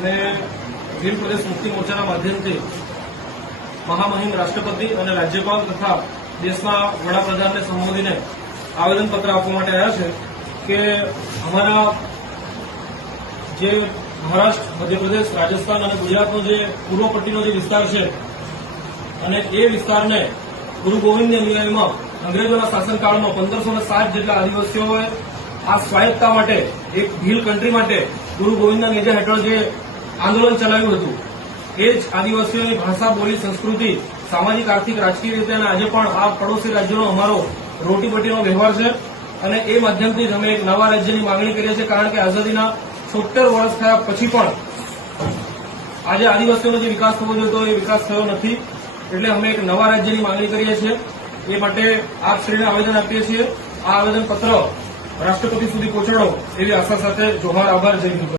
અમે ભીલ પ્રદેશ મુક્તિ મોરચાના માધ્યમથી મહામહિમ રાષ્ટ્રપતિ અને રાજ્યપાલ તથા દેશના વડાપ્રધાનને સંબોધીને આવેદનપત્ર આપવા માટે આવ્યા છે કે અમારા જે મહારાષ્ટ્ર, મધ્યપ્રદેશ, રાજસ્થાન અને ગુજરાતનો જે પૂર્વ પટ્ટીનો જે વિસ્તાર છે અને એ વિસ્તારને ગુરુ ગોવિંદની અનુયાયીમાં અંગ્રેજોના શાસનકાળમાં 1507 જેટલા આદિવાસીઓએ આ સ્વાયત્તતા માટે, એક ભીલ કન્ટ્રી માટે ગુરુ ગોવિંદના નેજા હેઠળ જે આંદોલન ચલાવ્યું હતું, એ જ આદિવાસીઓની ભાષા, બોલી, સંસ્કૃતિ, સામાજિક, આર્થિક, રાજકીય રીતે અને આજે પણ આ પડોશી રાજ્યોનો અમારો રોટીબટીનો વ્યવહાર છે અને એ માધ્યમથી જ અમે એક નવા રાજ્યની માંગણી કરીએ છીએ, કારણ કે આઝાદીના 76 વર્ષ થયા પછી પણ આજે આદિવાસીઓનો જે વિકાસ થવો જોઈતો એ વિકાસ થયો નથી. એટલે અમે એક નવા રાજ્યની માંગણી કરીએ છીએ. એ માટે આપશ્રીને આવેદન આપીએ છીએ. આ આવેદનપત્ર રાષ્ટ્રપતિ સુધી પહોંચાડો એવી આશા સાથે જોહાર, આભાર, જય હિન્દ.